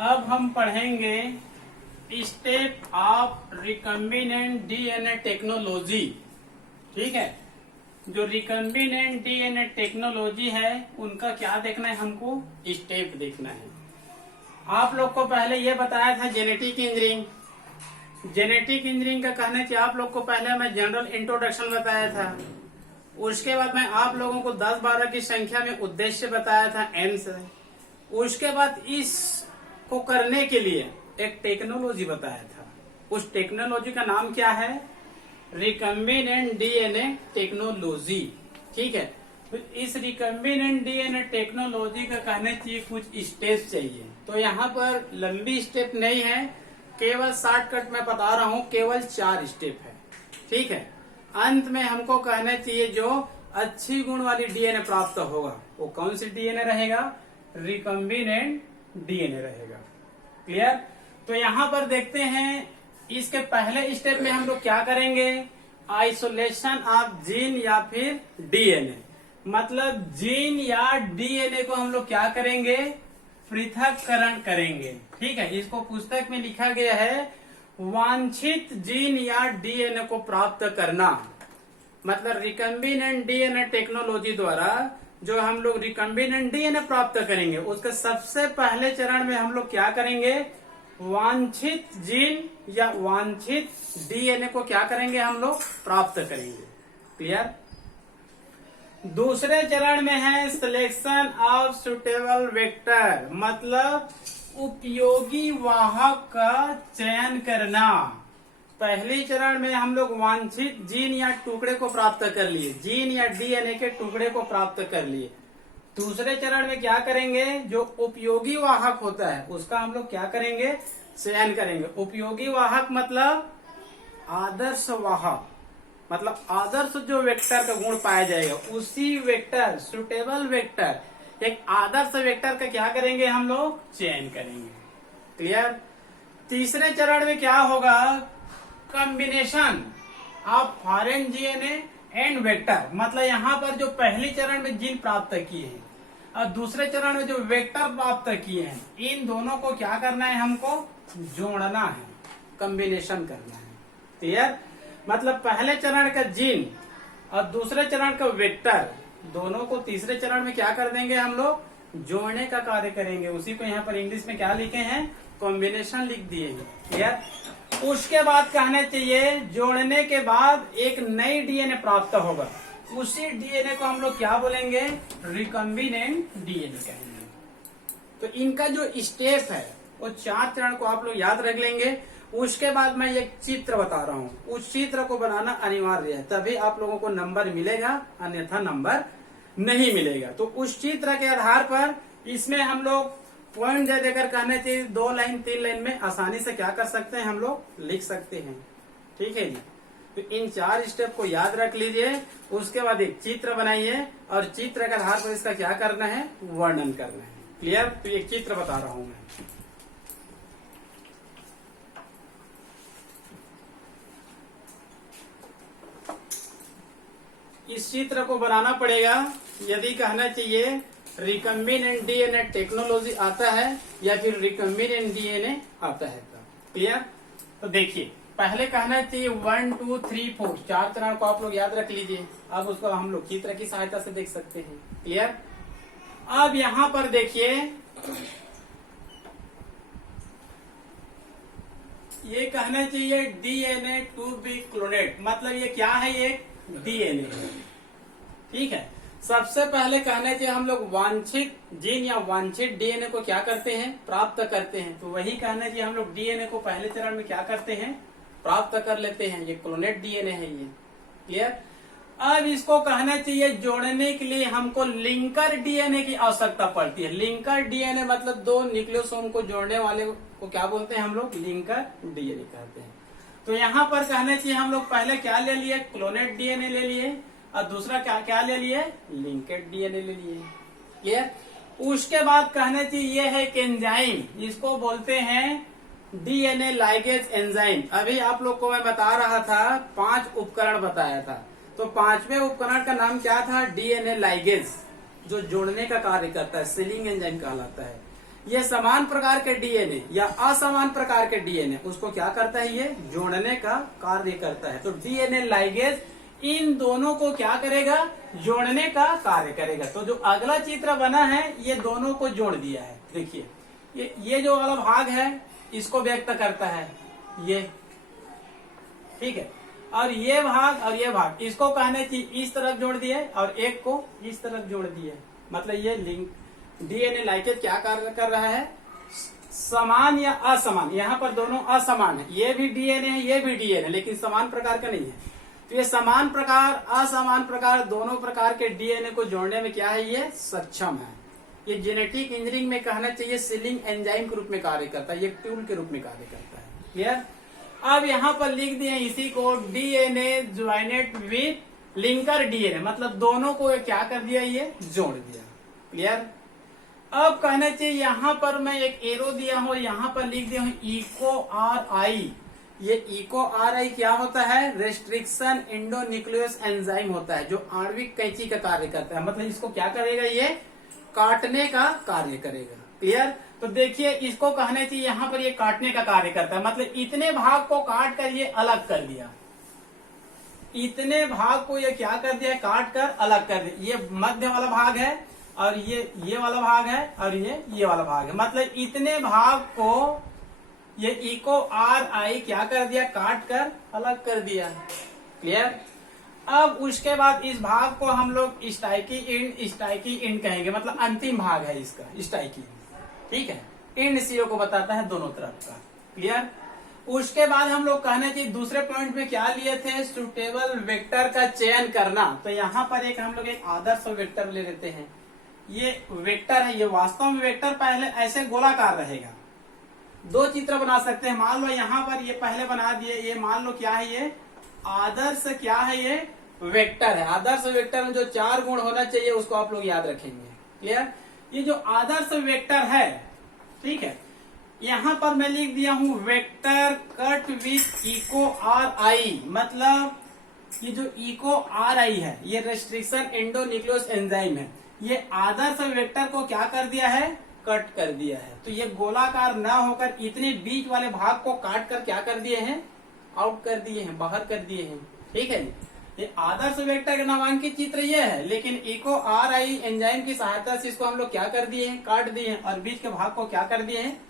अब हम पढ़ेंगे step of recombinant DNA technology. ठीक है, जो रिकम्बिनेंट डीएनए टेक्नोलॉजी है उनका क्या देखना है, हमको स्टेप देखना है। आप लोग को पहले ये बताया था जेनेटिक इंजीनियरिंग। जेनेटिक इंजीनियरिंग का कहने चाहिए आप लोग को पहले मैं जनरल इंट्रोडक्शन बताया था। उसके बाद मैं आप लोगों को 10-12 की संख्या में उद्देश्य बताया था एम्स। उसके बाद इसको करने के लिए एक टेक्नोलॉजी बताया था। उस टेक्नोलॉजी का नाम क्या है, रिकम्बिनेंट डीएनए टेक्नोलॉजी। ठीक है, तो इस रिकम्बिनेंट डीएनए टेक्नोलॉजी का कहने चाहिए कुछ स्टेप चाहिए। तो यहाँ पर लंबी स्टेप नहीं है, केवल शॉर्टकट में बता रहा हूँ, केवल 4 स्टेप है। ठीक है, अंत में हमको कहना चाहिए जो अच्छी गुण वाली डीएनए प्राप्त होगा वो कौन सी डीएनए रहेगा, रिकम्बिनेंट डीएनए रहेगा। क्लियर। तो यहाँ पर देखते हैं इसके पहले स्टेप में हम लोग क्या करेंगे, आइसोलेशन ऑफ जीन या फिर डीएनए। मतलब जीन या डीएनए को हम लोग क्या करेंगे, पृथक्करण करेंगे। ठीक है, इसको पुस्तक में लिखा गया है वांछित जीन या डीएनए को प्राप्त करना। मतलब रिकम्बिनेंट डीएनए टेक्नोलॉजी द्वारा जो हम लोग रिकम्बिनेंट डीएनए प्राप्त करेंगे उसके सबसे पहले चरण में हम लोग क्या करेंगे, वांछित जीन या वांछित डीएनए को क्या करेंगे, हम लोग प्राप्त करेंगे। क्लियर। दूसरे चरण में है सिलेक्शन ऑफ सुटेबल वेक्टर, मतलब उपयोगी वाहक का चयन करना। पहले चरण में हम लोग वांछित जीन या टुकड़े को प्राप्त कर लिए, जीन या डीएनए के टुकड़े को प्राप्त कर लिए। दूसरे चरण में क्या करेंगे, जो उपयोगी वाहक होता है उसका हम लोग क्या करेंगे, चयन करेंगे। उपयोगी वाहक मतलब आदर्श वाहक, मतलब आदर्श जो वेक्टर का गुण पाया जाएगा उसी वेक्टर, सुटेबल वेक्टर, एक आदर्श वेक्टर का क्या करेंगे, हम लोग चयन करेंगे। क्लियर। तीसरे चरण में क्या होगा, combination of foreign DNA and vector. मतलब यहाँ पर जो पहले चरण में जीन प्राप्त किए हैं और दूसरे चरण में जो वेक्टर प्राप्त किए हैं, इन दोनों को क्या करना है, हमको जोड़ना है, कॉम्बिनेशन करना है। क्लियर। मतलब पहले चरण का जीन और दूसरे चरण का वेक्टर, दोनों को तीसरे चरण में क्या कर देंगे, हम लोग जोड़ने का कार्य करेंगे। उसी को यहाँ पर इंग्लिश में क्या लिखे हैं, कॉम्बिनेशन लिख दिए हैं। क्लियर। उसके बाद कहना चाहिए जोड़ने के बाद एक नई डीएनए प्राप्त होगा, उसी डीएनए को हम लोग क्या बोलेंगे, रिकम्बिनेंट डीएनए कहेंगे। तो इनका जो स्टेप है वो 4 चरण को आप लोग याद रख लेंगे। उसके बाद मैं एक चित्र बता रहा हूँ, उस चित्र को बनाना अनिवार्य है, तभी आप लोगों को नंबर मिलेगा, अन्यथा नंबर नहीं मिलेगा। तो उस चित्र के आधार पर इसमें हम लोग पॉइंट दे देकर कहना चाहिए 2 लाइन 3 लाइन में आसानी से क्या कर सकते हैं, हम लोग लिख सकते हैं। ठीक है जी। तो इन 4 स्टेप को याद रख लीजिए। उसके बाद एक चित्र बनाइए और चित्र के आधार पर इसका क्या करना है, वर्णन करना है। क्लियर। तो एक चित्र बता रहा हूं मैं। इस चित्र को बनाना पड़ेगा यदि कहना चाहिए रिकम्बिनेंट डीएनए टेक्नोलॉजी आता है या फिर रिकम्बिनेंट डीएनए आता है। क्लियर। तो देखिए पहले कहना चाहिए 1 2 3 4, 4 चरण को आप लोग याद रख लीजिए। अब उसको हम लोग चित्र की सहायता से देख सकते हैं। क्लियर। अब यहाँ पर देखिए ये कहना चाहिए डीएनए टू बी क्लोनेट, मतलब ये क्या है, ये डीएनए। ठीक है। सबसे पहले कहना चाहिए हम लोग वांछित जीन या वांछित डीएनए को क्या करते हैं, प्राप्त करते हैं। तो वही कहना चाहिए हम लोग डीएनए को पहले चरण में क्या करते हैं, प्राप्त कर लेते हैं। ये क्लोनेट डीएनए है ये। क्लियर। अब इसको कहना चाहिए जोड़ने के लिए हमको लिंकर डीएनए की आवश्यकता पड़ती है। लिंकर डीएनए मतलब 2 न्यूक्लियोसोम को जोड़ने वाले को क्या बोलते हैं, हम लोग लिंकर डीएनए कहते हैं। तो यहाँ पर कहना चाहिए हम लोग पहले क्या ले लिए, क्लोनेट डीएनए ले लिए और दूसरा क्या ले लिए, लिंकेड डीएनए ले लिए। क्लियर। उसके बाद कहना चाहिए ये है एक एंजाइम, इसको बोलते हैं डीएनए लाइगेज एंजाइम। अभी आप लोग को मैं बता रहा था 5 उपकरण बताया था, तो 5वें उपकरण का नाम क्या था, डीएनए लाइगेज, जो जोड़ने का कार्य करता है, सीलिंग एंजाइम कहलाता है। ये समान प्रकार के डीएनए या असमान प्रकार के डीएनए उसको क्या करता है, ये जोड़ने का कार्य करता है। तो डीएनए लाइगेज इन दोनों को क्या करेगा, जोड़ने का कार्य करेगा। तो जो अगला चित्र बना है ये दोनों को जोड़ दिया है। देखिए ये जो वाला भाग है इसको व्यक्त करता है ये, ठीक है, और ये भाग इसको कहने की इस तरफ जोड़ दिए और एक को इस तरफ जोड़ दिए। मतलब ये लिंक डीएनए लाइगेज क्या कर रहा है, समान या असमान, यहाँ पर दोनों असमान है, ये भी डीएनए है ये भी डीएनए, लेकिन समान प्रकार का नहीं है। तो ये समान प्रकार असमान प्रकार दोनों प्रकार के डीएनए को जोड़ने में क्या है, ये सक्षम है। ये जेनेटिक इंजीनियरिंग में कहना चाहिए सीलिंग एंजाइम के रूप में कार्य करता है, ये टूल के रूप में कार्य करता है। क्लियर। अब यहाँ पर लिख दिए इसी को डीएनए ज्वाइनेट विथ लिंकर डीएनए, मतलब दोनों को क्या कर दिया, ये जोड़ दिया। क्लियर। अब कहना चाहिए यहाँ पर मैं एक एरो दिया हूँ, यहाँ पर लिख दिया हूँ इको आर आई। ये इको आर आई क्या होता है, रेस्ट्रिक्शन एंडोन्यूक्लियस एंजाइम होता है जो आणविक कैंची का कार्य करता है। मतलब इसको क्या करेगा, ये काटने का कार्य करेगा। क्लियर। तो देखिए इसको कहने चाहिए यहाँ पर ये काटने का कार्य करता है, मतलब इतने भाग को काट कर ये अलग कर दिया, इतने भाग को ये क्या कर दिया, काट कर अलग कर दिया। ये मध्य वाला भाग है और ये वाला भाग है और ये वाला भाग है, मतलब इतने भाग को ये इको आर आई क्या कर दिया, काट कर अलग कर दिया। क्लियर। अब उसके बाद इस भाग को हम लोग स्टाइकी इंड कहेंगे, मतलब अंतिम भाग है इसका स्टाइकी, ठीक है। इंड सीओ को बताता है दोनों तरफ का। क्लियर। उसके बाद हम लोग कहने चाहिए दूसरे पॉइंट में क्या लिए थे, सुटेबल वेक्टर का चयन करना। तो यहाँ पर हम लोग एक आदर्श वेक्टर ले लेते हैं। ये वेक्टर है, ये वास्तव में वेक्टर पहले ऐसे गोलाकार रहेगा। दो चित्र बना सकते हैं। मान लो यहाँ पर ये पहले बना दिए, ये मान लो क्या है, ये आदर्श क्या है, ये वेक्टर है। आदर्श वेक्टर में जो 4 गुण होना चाहिए उसको आप लोग याद रखेंगे। क्लियर। ये जो आदर्श वेक्टर है, ठीक है, यहाँ पर मैं लिख दिया हूं vector cut with Eco R I. मतलब ये जो इको आर आई है ये रेस्ट्रिक्शन एंडोन्यूक्लियस एंजाइम है, ये आदर्श वेक्टर को क्या कर दिया है, कट कर दिया है। तो ये गोलाकार ना होकर इतने बीच वाले भाग को काट कर क्या कर दिए हैं, आउट कर दिए हैं, बाहर कर दिए हैं। ठीक है। ये आदर्श वेक्टर का नामांकित चित्र ये है, लेकिन इको आर आई एंजाइम की सहायता से इसको हम लोग क्या कर दिए हैं, काट दिए हैं और बीच के भाग को क्या कर दिए हैं,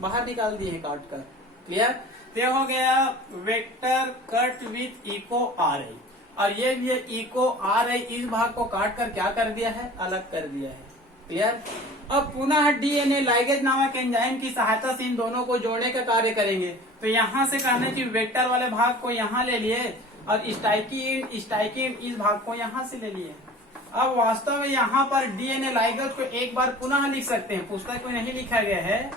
बाहर निकाल दिए हैं काट कर। क्लियर। तो हो गया vector cut with Eco R I, और ये भी इको आर आई इस भाग को काट कर क्या कर दिया है, अलग कर दिया है। क्लियर। अब पुनः डीएनए लाइगेज नामक एंजाइम की सहायता से इन दोनों को जोड़ने का कार्य करेंगे। तो यहाँ से कहने की वेक्टर वाले भाग को यहाँ ले लिए और स्टाइकीन इस भाग को यहाँ से ले लिए। अब वास्तव में यहाँ पर डीएनए लाइगेज को एक बार पुनः लिख सकते हैं, पुस्तक में नहीं लिखा गया है।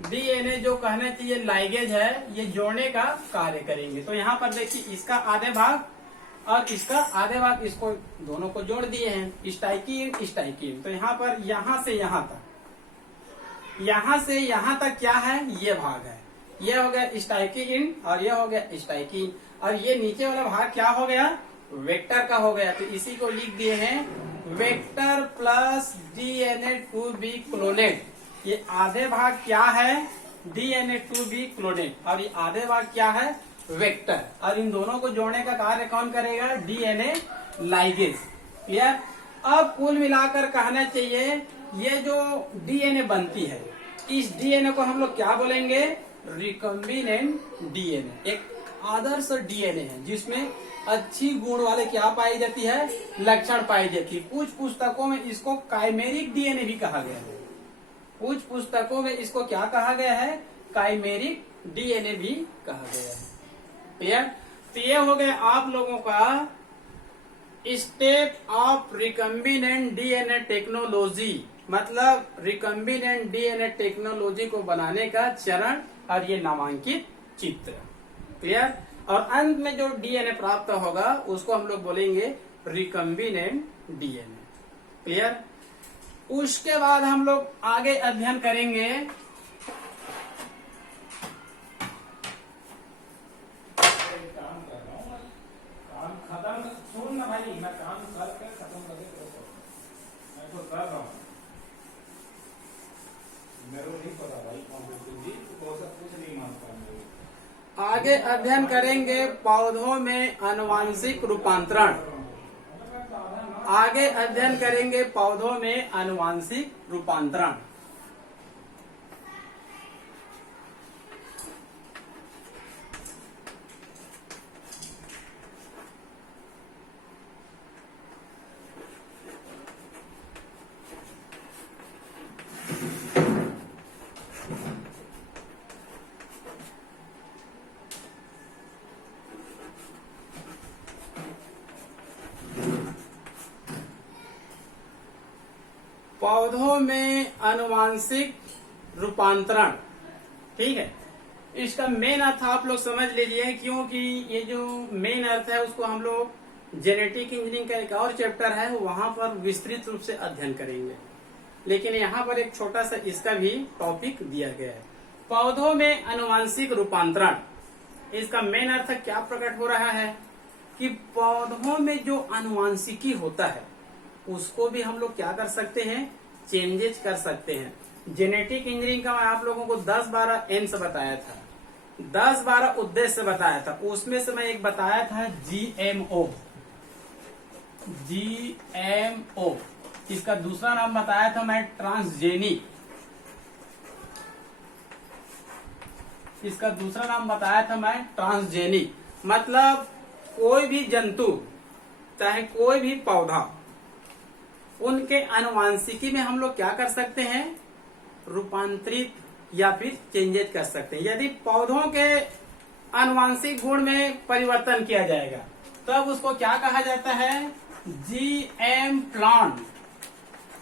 डीएनए जो कहना चाहिए लाइगेज है, ये जोड़ने का कार्य करेंगे। तो यहाँ पर देखिए इसका आधे भाग और इसका आधे भाग, इसको दोनों को जोड़ दिए हैं, स्टाइकीन। तो यहाँ पर यहाँ से यहाँ तक क्या है, ये भाग है, ये हो गया स्टाइकीन और ये हो गया स्टाइकीन, और ये नीचे वाला भाग क्या हो गया, वेक्टर का हो गया। तो इसी को लिख दिए हैं vector plus DNA to be cloned. ये आधे भाग क्या है, डीएनए टू बी क्लोनेट, और ये आधे भाग क्या है, वेक्टर। और इन दोनों को जोड़ने का कार्य कौन करेगा, डीएनए लाइगेज। क्लियर। अब कुल मिलाकर कहना चाहिए ये जो डीएनए बनती है, इस डीएनए को हम लोग क्या बोलेंगे, रिकम्बिनेंट डीएनए। एक आदर्श डीएनए है जिसमें अच्छी गुण वाले क्या पाई जाती है, लक्षण पाई जाती है। कुछ पुस्तकों में इसको काइमेरिक डीएनए भी कहा गया है, कुछ पुस्तकों में इसको क्या कहा गया है, काइमेरिक डीएनए भी कहा गया है। क्लियर। तो ये हो गया आप लोगों का step of recombinant DNA technology, मतलब रिकम्बिनेंट डीएनए टेक्नोलॉजी को बनाने का चरण और ये नामांकित चित्र। क्लियर। और अंत में जो डीएनए प्राप्त होगा उसको हम लोग बोलेंगे रिकम्बिनेंट डीएनए। क्लियर। उसके बाद हम लोग आगे अध्ययन करेंगे खत्म, सुन ना भाई, मैं काम करके खत्म करके मैं तो कर रहा हूँ। आगे अध्ययन करेंगे पौधों में आनुवांशिक रूपांतरण। आगे अध्ययन करेंगे पौधों में आनुवांशिक रूपांतरण। पौधों में आनुवांशिक रूपांतरण, ठीक है। इसका मेन अर्थ आप लोग समझ लीजिए, क्योंकि ये जो मेन अर्थ है उसको हम लोग जेनेटिक इंजीनियरिंग का एक और चैप्टर है वहां पर विस्तृत रूप से अध्ययन करेंगे, लेकिन यहाँ पर एक छोटा सा इसका भी टॉपिक दिया गया है। पौधों में आनुवांशिक रूपांतरण, इसका मेन अर्थ क्या प्रकट हो रहा है कि पौधों में जो आनुवांशिकी होता है उसको भी हम लोग क्या कर सकते हैं, चेंजेस कर सकते हैं। जेनेटिक इंजीनियरिंग का मैं आप लोगों को 10-12 एम्स बताया था, 10-12 उद्देश्य बताया था। उसमें से मैं एक बताया था जीएमओ। इसका दूसरा नाम बताया था मैं ट्रांसजेनिक। इसका दूसरा नाम बताया था मैं ट्रांसजेनिक। मतलब कोई भी जंतु चाहे कोई भी पौधा, उनके आनुवांशिकी में हम लोग क्या कर सकते हैं, रूपांतरित या फिर चेंजेस कर सकते हैं। यदि पौधों के आनुवांशिक गुण में परिवर्तन किया जाएगा तब उसको क्या कहा जाता है, जीएम प्लांट,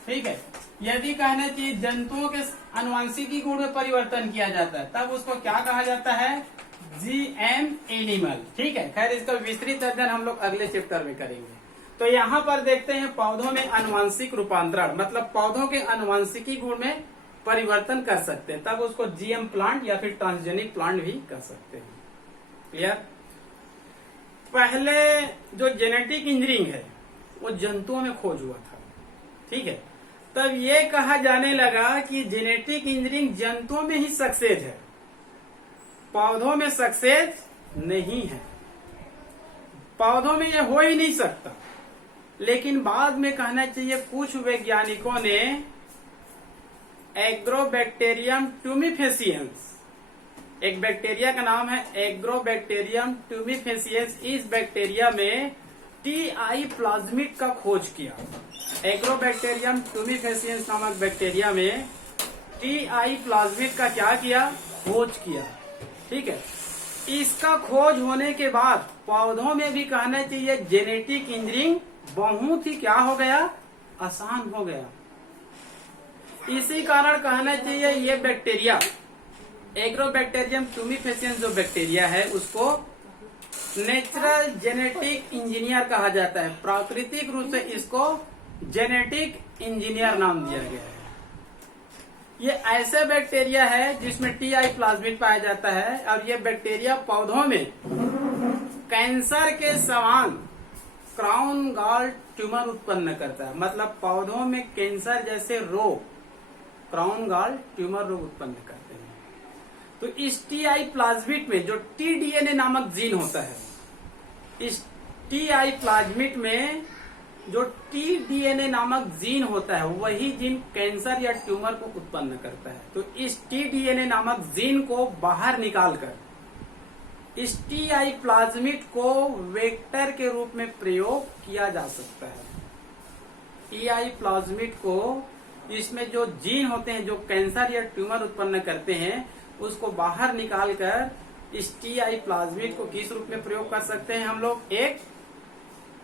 ठीक है। यदि कहना चाहिए जंतुओं के आनुवांशिकी गुण में परिवर्तन किया जाता है तब उसको क्या कहा जाता है, जीएम एनिमल, ठीक है। खैर इसका विस्तृत अध्ययन हम लोग अगले चैप्टर में करेंगे। तो यहाँ पर देखते हैं पौधों में आनुवांशिक रूपांतरण, मतलब पौधों के आनुवांशिकी गुण में परिवर्तन कर सकते हैं, तब उसको जीएम प्लांट या फिर ट्रांसजेनिक प्लांट भी कर सकते हैं। क्लियर। पहले जो जेनेटिक इंजीनियरिंग है वो जंतुओं में खोज हुआ था, ठीक है। तब ये कहा जाने लगा कि जेनेटिक इंजीनियरिंग जंतुओं में ही सक्सेस है, पौधों में सक्सेस नहीं है, पौधों में ये हो ही नहीं सकता। लेकिन बाद में कहना चाहिए कुछ वैज्ञानिकों ने एग्रोबैक्टीरियम ट्यूमिफेसियंस, एक बैक्टीरिया का नाम है एग्रोबैक्टीरियम ट्यूमिफेसियंस, इस बैक्टीरिया में टीआई प्लाज्मिड का खोज किया। एग्रोबैक्टीरियम ट्यूमिफेसियंस नामक बैक्टीरिया में टीआई प्लाज्मिड का क्या किया, खोज किया, ठीक है। इसका खोज होने के बाद पौधों में भी कहना चाहिए जेनेटिक इंजीनियरिंग बहुत ही क्या हो गया, आसान हो गया। इसी कारण कहना चाहिए ये बैक्टीरिया एग्रोबैक्टीरियम ट्यूमिफेसियंस जो बैक्टीरिया है उसको नेचुरल जेनेटिक इंजीनियर कहा जाता है। प्राकृतिक रूप से इसको जेनेटिक इंजीनियर नाम दिया गया है। ये ऐसे बैक्टीरिया है जिसमें टीआई प्लाज्मिड पाया जाता है और ये बैक्टीरिया पौधों में कैंसर के समान क्राउन गॉल ट्यूमर उत्पन्न करता है। मतलब पौधों में कैंसर जैसे रोग, क्राउन गॉल ट्यूमर रोग उत्पन्न करते हैं। तो इस टीआई प्लाज्मिड में जो टीडीएनए नामक जीन होता है, इस टीआई प्लाज्मिड में जो टीडीएनए नामक जीन होता है वही जीन कैंसर या ट्यूमर को उत्पन्न करता है। तो इस टीडीएनए नामक जीन को बाहर निकालकर इस टीआई प्लाज्मिड को वेक्टर के रूप में प्रयोग किया जा सकता है। टीआई प्लाज्मिड को इसमें जो जीन होते हैं जो कैंसर या ट्यूमर उत्पन्न करते हैं उसको बाहर निकालकर इस टीआई प्लाज्मिड को किस रूप में प्रयोग कर सकते हैं, हम लोग एक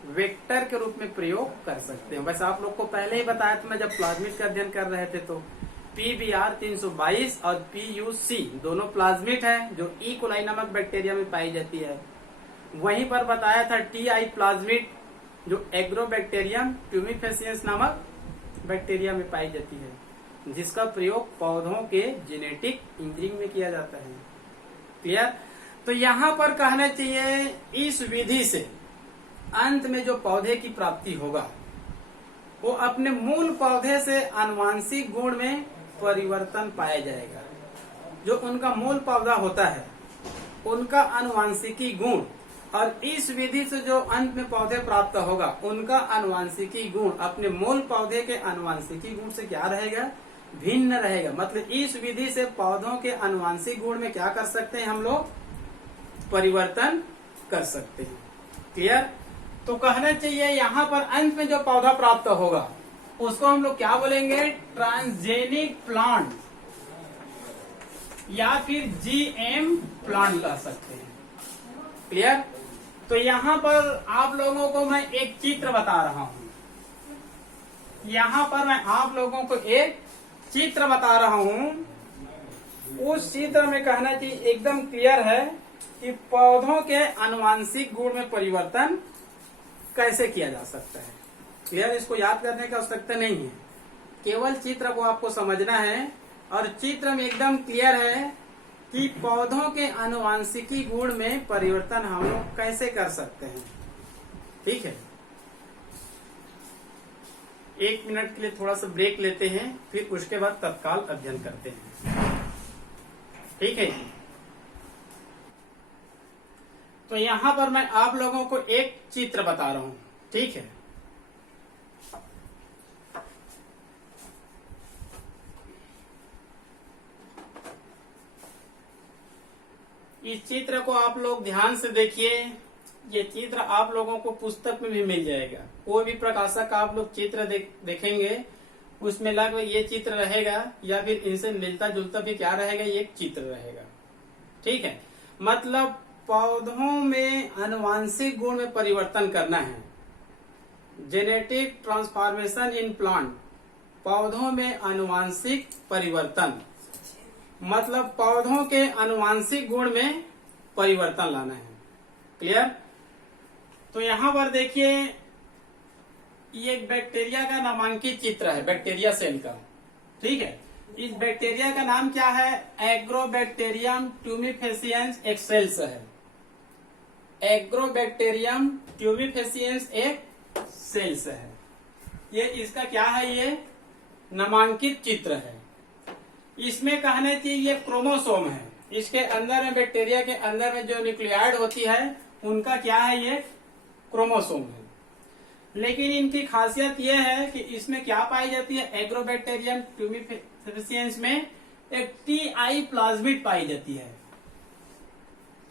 वेक्टर के रूप में प्रयोग कर सकते हैं। वैसे आप लोग को पहले ही बताया था मैं जब प्लाज्मिड का अध्ययन कर रहे थे, तो PBr 322 और PUC दोनों प्लाज्मिड है जो ई कोलाई नामक बैक्टीरिया में पाई जाती है। वहीं पर बताया था टीआई प्लाज्मिड जो एग्रोबैक्टीरियम ट्यूमिफेसियंस नामक बैक्टीरिया में पाई जाती है, जिसका प्रयोग पौधों के जेनेटिक इंजीनियरिंग में किया जाता है। क्लियर। तो यहाँ पर कहना चाहिए इस विधि से अंत में जो पौधे की प्राप्ति होगा वो अपने मूल पौधे से आनुवांशिक गुण में परिवर्तन पाया जाएगा। जो उनका मूल पौधा होता है उनका आनुवांशिकी गुण, और इस विधि से जो अंत में पौधे प्राप्त होगा उनका आनुवांशिकी गुण अपने मूल पौधे के आनुवांशिकी गुण से क्या रहेगा, भिन्न रहेगा। मतलब इस विधि से पौधों के आनुवांशिक गुण में क्या कर सकते हैं, हम लोग परिवर्तन कर सकते हैं। क्लियर? तो कहना चाहिए यहाँ पर अंत में जो पौधा प्राप्त होगा उसको हम लोग क्या बोलेंगे, ट्रांसजेनिक प्लांट या फिर जीएम प्लांट कह सकते हैं। क्लियर? तो यहाँ पर आप लोगों को मैं एक चित्र बता रहा हूँ, यहाँ पर मैं आप लोगों को एक चित्र बता रहा हूँ। उस चित्र में कहना चाहिए एकदम क्लियर है कि पौधों के आनुवांशिक गुण में परिवर्तन कैसे किया जा सकता है। क्लियर? इसको याद करने की आवश्यकता नहीं है, केवल चित्र को आपको समझना है, और चित्र में एकदम क्लियर है कि पौधों के आनुवांशिकी गुण में परिवर्तन हम लोग कैसे कर सकते हैं। ठीक है, 1 मिनट के लिए थोड़ा सा ब्रेक लेते हैं, फिर उसके बाद तत्काल अध्ययन करते हैं। ठीक है जी। तो यहाँ पर मैं आप लोगों को एक चित्र बता रहा हूँ। ठीक है, इस चित्र को आप लोग ध्यान से देखिए। ये चित्र आप लोगों को पुस्तक में भी मिल जाएगा, कोई भी प्रकाशक आप लोग चित्र देखेंगे उसमें लगभग ये चित्र रहेगा, या फिर इनसे मिलता जुलता भी क्या रहेगा, ये एक चित्र रहेगा। ठीक है, मतलब पौधों में आनुवांशिक गुण में परिवर्तन करना है, जेनेटिक ट्रांसफॉर्मेशन इन प्लांट, पौधों में आनुवांशिक परिवर्तन, मतलब पौधों के आनुवांशिक गुण में परिवर्तन लाना है। क्लियर? तो यहाँ पर देखिए ये एक बैक्टीरिया का नामांकित चित्र है, बैक्टीरिया सेल का। ठीक है, इस बैक्टीरिया का नाम क्या है, एग्रोबैक्टीरियम ट्यूमिफेसियंस एक्सेल्स है। एग्रोबैक्टीरियम ट्यूमिफेसियंस एक्सेल्स है, ये इसका क्या है, ये नामांकित चित्र है। इसमें कहने चाहिए ये क्रोमोसोम है, इसके अंदर में बैक्टीरिया के अंदर में जो न्यूक्लियाइड होती है उनका क्या है, ये क्रोमोसोम है। लेकिन इनकी खासियत ये है कि इसमें क्या पाई जाती है, एग्रोबैक्टीरियम ट्यूमिफेसियंस में एक टीआई प्लाज्मिड पाई जाती है।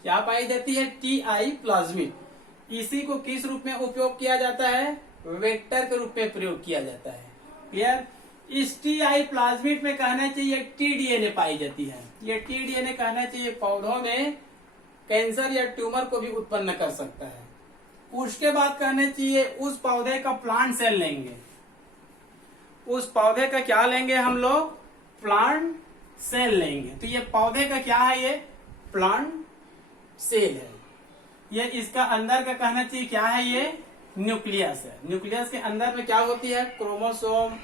क्या पाई जाती है, टीआई प्लाज्मिड। इसी को किस रूप में उपयोग किया जाता है, वेक्टर के रूप में प्रयोग किया जाता है। क्लियर? इस टीआई प्लाज्मिड में कहना चाहिए टीडीएनए पाई जाती है। ये टीडीएनए कहना चाहिए पौधों में कैंसर या ट्यूमर को भी उत्पन्न कर सकता है। उसके बाद कहना चाहिए उस पौधे का प्लांट सेल लेंगे, उस पौधे का क्या लेंगे हम लोग, प्लांट सेल लेंगे। तो ये पौधे का क्या है, ये प्लांट सेल है। ये इसका अंदर का कहना चाहिए क्या है, ये न्यूक्लियस है। न्यूक्लियस के अंदर में क्या होती है, क्रोमोसोम,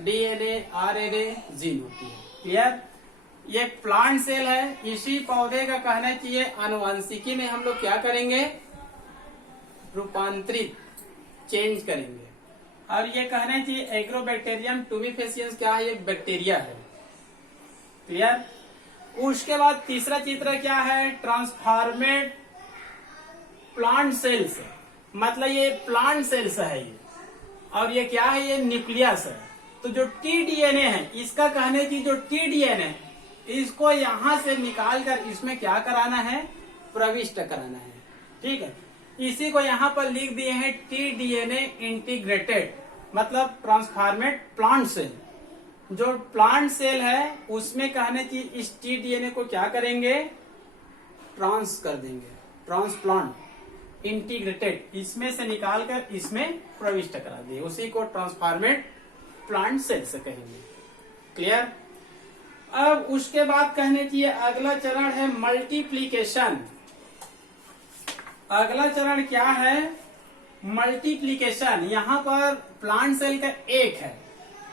डीएनए, आरएनए, जीन होती है। क्लियर? ये प्लांट सेल है। इसी पौधे का कहना चाहिए आनुवांशिकी में हम लोग क्या करेंगे, रूपांतरित, चेंज करेंगे। और ये कहना चाहिए एग्रोबैक्टीरियम ट्यूमिफेसियंस क्या है, ये बैक्टीरिया है। क्लियर? उसके बाद तीसरा चित्र क्या है, ट्रांसफॉर्मेड प्लांट सेल्स, मतलब ये प्लांट सेल्स है ये, और ये क्या है, ये न्यूक्लियस है। तो जो टीडीएनए है, इसका कहने की जो टीडीएनए, इसको यहां से निकाल कर इसमें क्या कराना है, प्रविष्ट कराना है। ठीक है, इसी को यहाँ पर लिख दिए हैं टीडीएनए इंटीग्रेटेड, मतलब ट्रांसफॉर्मेड प्लांट सेल। जो प्लांट सेल है उसमें कहने की इस टीडीएनए को क्या करेंगे, ट्रांस कर देंगे, ट्रांसप्लांट इंटीग्रेटेड, इसमें से निकालकर इसमें प्रविष्ट करा दिए, उसी को ट्रांसफॉर्मेड प्लांट सेल से कहेंगे। क्लियर? अब उसके बाद कहने चाहिए अगला चरण है मल्टीप्लीकेशन। अगला चरण क्या है, मल्टीप्लीकेशन। यहाँ पर प्लांट सेल का एक है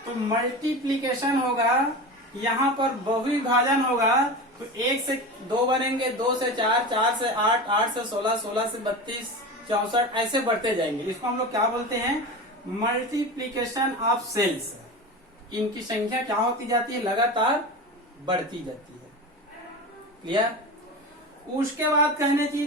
तो मल्टीप्लीकेशन होगा, यहाँ पर बहुविभाजन होगा, तो 1 से 2 बनेंगे, 2 से 4, 4 से 8, 8 से 16, 16 से 32, 64 ऐसे बढ़ते जाएंगे। इसको हम लोग क्या बोलते हैं, मल्टीप्लीकेशन ऑफ सेल्स। इनकी संख्या क्या होती जाती है, लगातार बढ़ती जाती है। क्लियर। उसके बाद कहने की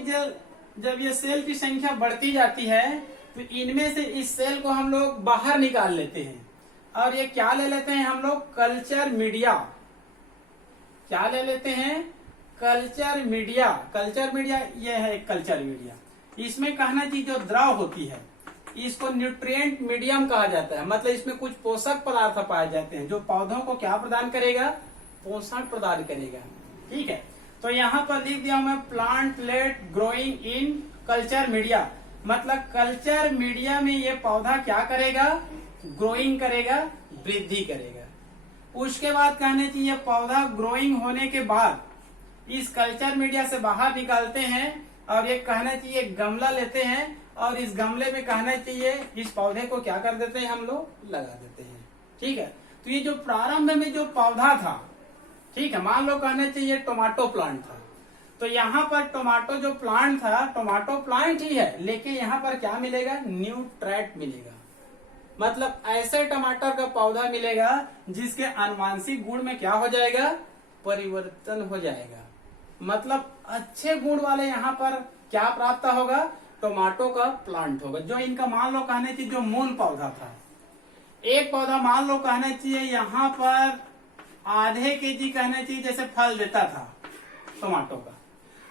जब ये सेल की संख्या बढ़ती जाती है तो इनमें से इस सेल को हम लोग बाहर निकाल लेते हैं और ये क्या ले लेते हैं हम लोग, कल्चर मीडिया। क्या ले लेते हैं, कल्चर मीडिया। कल्चर मीडिया ये है एक कल्चर मीडिया। इसमें कहना चाहिए जो द्रव होती है इसको न्यूट्रिएंट मीडियम कहा जाता है, मतलब इसमें कुछ पोषक पदार्थ पाए जाते हैं जो पौधों को क्या प्रदान करेगा, पोषण प्रदान करेगा। ठीक है, तो यहाँ पर लिख दिया मैं plantlet growing in culture media, मतलब कल्चर मीडिया में ये पौधा क्या करेगा, ग्रोइंग करेगा, वृद्धि करेगा। उसके बाद कहने चाहिए पौधा ग्रोइंग होने के बाद इस कल्चर मीडिया से बाहर निकालते हैं और ये कहना चाहिए गमला लेते हैं और इस गमले में कहना चाहिए इस पौधे को क्या कर देते हैं हम लोग, लगा देते हैं। ठीक है, तो ये जो प्रारंभ में जो पौधा था, ठीक है, मान लो कहना चाहिए टोमेटो प्लांट था, तो यहाँ पर टोमेटो जो प्लांट था टोमेटो प्लांट ही है, लेकिन यहाँ पर क्या मिलेगा, न्यूट्रैट मिलेगा। मतलब ऐसे टमाटर का पौधा मिलेगा जिसके आनुवांशिक गुण में क्या हो जाएगा, परिवर्तन हो जाएगा। मतलब अच्छे गुण वाले यहाँ पर क्या प्राप्त होगा, टोमेटो का प्लांट होगा। जो इनका मान लो कहने चाहिए जो मूल पौधा था, एक पौधा मान लो कहना चाहिए यहाँ पर आधे केजी कहना चाहिए जैसे फल देता था टमाटो का,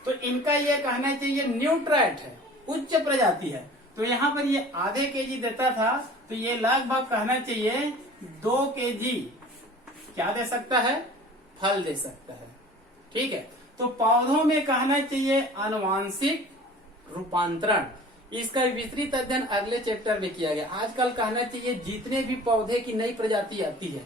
तो इनका ये कहना चाहिए न्यूट्रैट है, उच्च प्रजाति है, तो यहाँ पर ये आधे केजी देता था, तो ये लगभग कहना चाहिए 2 केजी क्या दे सकता है, फल दे सकता है। ठीक है, तो पौधों में कहना चाहिए आनुवांशिक रूपांतरण, इसका विस्तृत अध्ययन अगले चैप्टर में किया गया। आजकल कहना चाहिए जितने भी पौधे की नई प्रजाति आती है,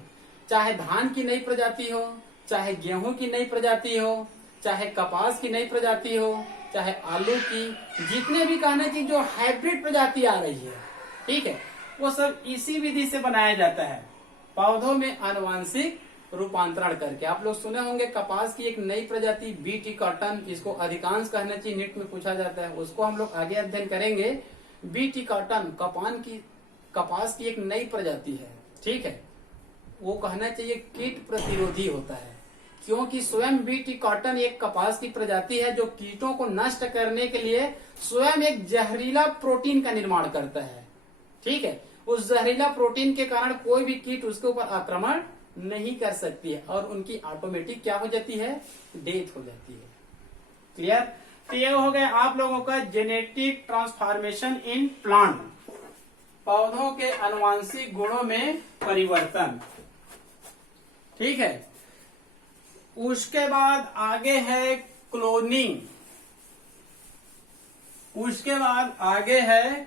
चाहे धान की नई प्रजाति हो, चाहे गेहूं की नई प्रजाति हो, चाहे कपास की नई प्रजाति हो, चाहे आलू की, जितने भी कहना चाहिए जो हाइब्रिड प्रजाति आ रही है, ठीक है, वो सब इसी विधि से बनाया जाता है, पौधों में आनुवांशिक रूपांतरण करके। आप लोग सुने होंगे कपास की एक नई प्रजाति बीटी कॉटन, इसको अधिकांश कहना चाहिए नीट में पूछा जाता है, उसको हम लोग आगे अध्ययन करेंगे। बीटी कॉटन कपास की एक नई प्रजाति है, ठीक है, वो कहना चाहिए कीट प्रतिरोधी होता है, क्योंकि स्वयं बीटी कॉटन एक कपास की प्रजाति है जो कीटों को नष्ट करने के लिए स्वयं एक जहरीला प्रोटीन का निर्माण करता है। ठीक है, उस जहरीला प्रोटीन के कारण कोई भी कीट उसके ऊपर आक्रमण नहीं कर सकती है और उनकी ऑटोमेटिक क्या हो जाती है, डेथ हो जाती है। क्लियर। तो ये हो गया आप लोगों का जेनेटिक ट्रांसफॉर्मेशन इन प्लांट, पौधों के आनुवांशिक गुणों में परिवर्तन। ठीक है, उसके बाद आगे है क्लोनिंग। उसके बाद आगे है